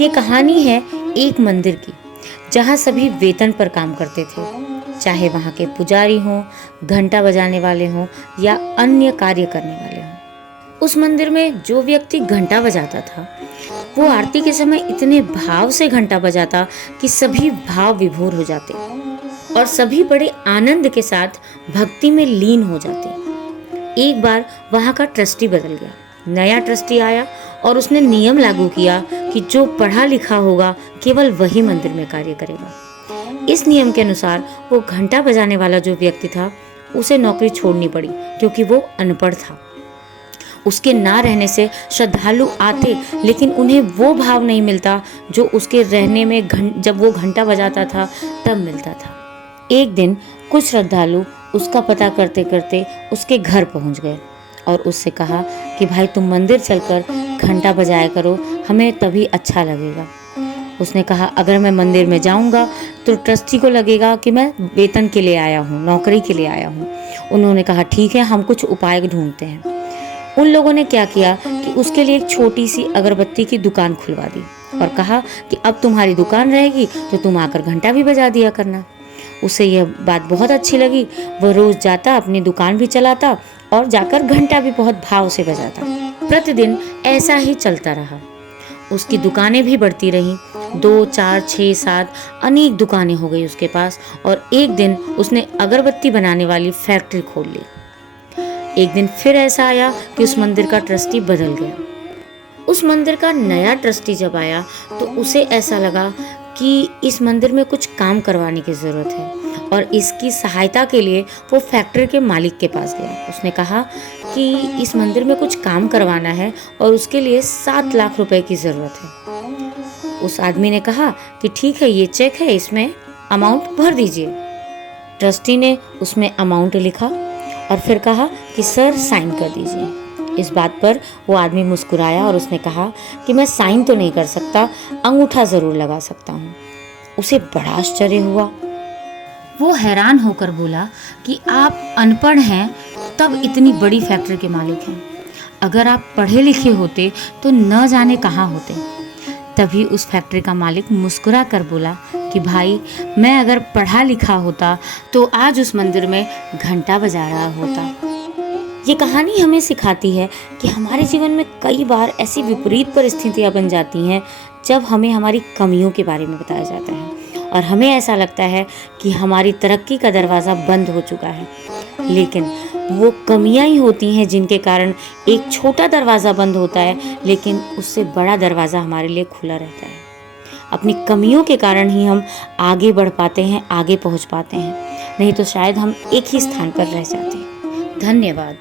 ये कहानी है एक मंदिर की, जहाँ सभी वेतन पर काम करते थे, चाहे वहाँ के पुजारी हों, घंटा बजाने वाले हों या अन्य कार्य करने वाले हों। उस मंदिर में जो व्यक्ति घंटा बजाता था, वो आरती के समय इतने भाव से घंटा बजाता कि सभी भाव विभोर हो जाते और सभी बड़े आनंद के साथ भक्ति में लीन हो जाते। एक बार वहाँ का ट्रस्टी बदल गया। नया ट्रस्टी आया और उसने नियम लागू किया कि जो पढ़ा लिखा होगा केवल वही मंदिर में कार्य करेगा। इस नियम के अनुसार वो घंटा बजाने वाला जो व्यक्ति था, उसे नौकरी छोड़नी पड़ी क्योंकि वो अनपढ़ था। उसके ना रहने से श्रद्धालु आते, लेकिन उन्हें वो भाव नहीं मिलता जो उसके रहने में जब वो घंटा बजाता था तब मिलता था। एक दिन कुछ श्रद्धालु उसका पता करते करते उसके घर पहुंच गए और उससे कहा कि भाई तुम मंदिर चलकर घंटा बजाया करो, हमें तभी अच्छा लगेगा। उसने कहा अगर मैं मंदिर में जाऊंगा तो ट्रस्टी को लगेगा कि मैं वेतन के लिए आया हूँ, नौकरी के लिए आया हूँ। उन्होंने कहा ठीक है, हम कुछ उपाय ढूंढते हैं। उन लोगों ने क्या किया कि उसके लिए एक छोटी सी अगरबत्ती की दुकान खुलवा दी और कहा कि अब तुम्हारी दुकान रहेगी तो तुम आकर घंटा भी बजा दिया करना। उसे यह बात बहुत अच्छी लगी। वह रोज जाता, अपनी दुकान भी चलाता और जाकर घंटा भी बहुत भाव से बजाता। प्रतिदिन ऐसा ही चलता रहा। उसकी दुकानें भी बढ़ती रहीं। 2, 4, 6, 7 अनेक दुकानें हो गई उसके पास और एक दिन उसने अगरबत्ती बनाने वाली फैक्ट्री खोल ली। एक दिन फिर ऐसा आया कि उस मंदिर का ट्रस्टी बदल गया। उस मंदिर का नया ट्रस्टी जब आया तो उसे ऐसा लगा कि इस मंदिर में कुछ काम करवाने की ज़रूरत है और इसकी सहायता के लिए वो फैक्ट्री के मालिक के पास गया। उसने कहा कि इस मंदिर में कुछ काम करवाना है और उसके लिए 7 लाख रुपए की ज़रूरत है। उस आदमी ने कहा कि ठीक है, ये चेक है, इसमें अमाउंट भर दीजिए। ट्रस्टी ने उसमें अमाउंट लिखा और फिर कहा कि सर साइन कर दीजिए। इस बात पर वो आदमी मुस्कुराया और उसने कहा कि मैं साइन तो नहीं कर सकता, अंगूठा जरूर लगा सकता हूँ। उसे बड़ा आश्चर्य हुआ। वो हैरान होकर बोला कि आप अनपढ़ हैं तब इतनी बड़ी फैक्ट्री के मालिक हैं। अगर आप पढ़े लिखे होते तो न जाने कहाँ होते। तभी उस फैक्ट्री का मालिक मुस्कुरा कर बोला कि भाई, मैं अगर पढ़ा लिखा होता तो आज उस मंदिर में घंटा बजा रहा होता। ये कहानी हमें सिखाती है कि हमारे जीवन में कई बार ऐसी विपरीत परिस्थितियां बन जाती हैं जब हमें हमारी कमियों के बारे में बताया जाता है और हमें ऐसा लगता है कि हमारी तरक्की का दरवाज़ा बंद हो चुका है, लेकिन वो कमियां ही होती हैं जिनके कारण एक छोटा दरवाज़ा बंद होता है, लेकिन उससे बड़ा दरवाज़ा हमारे लिए खुला रहता है। अपनी कमियों के कारण ही हम आगे बढ़ पाते हैं, आगे पहुंच पाते हैं, नहीं तो शायद हम एक ही स्थान पर रह जाते हैं। धन्यवाद।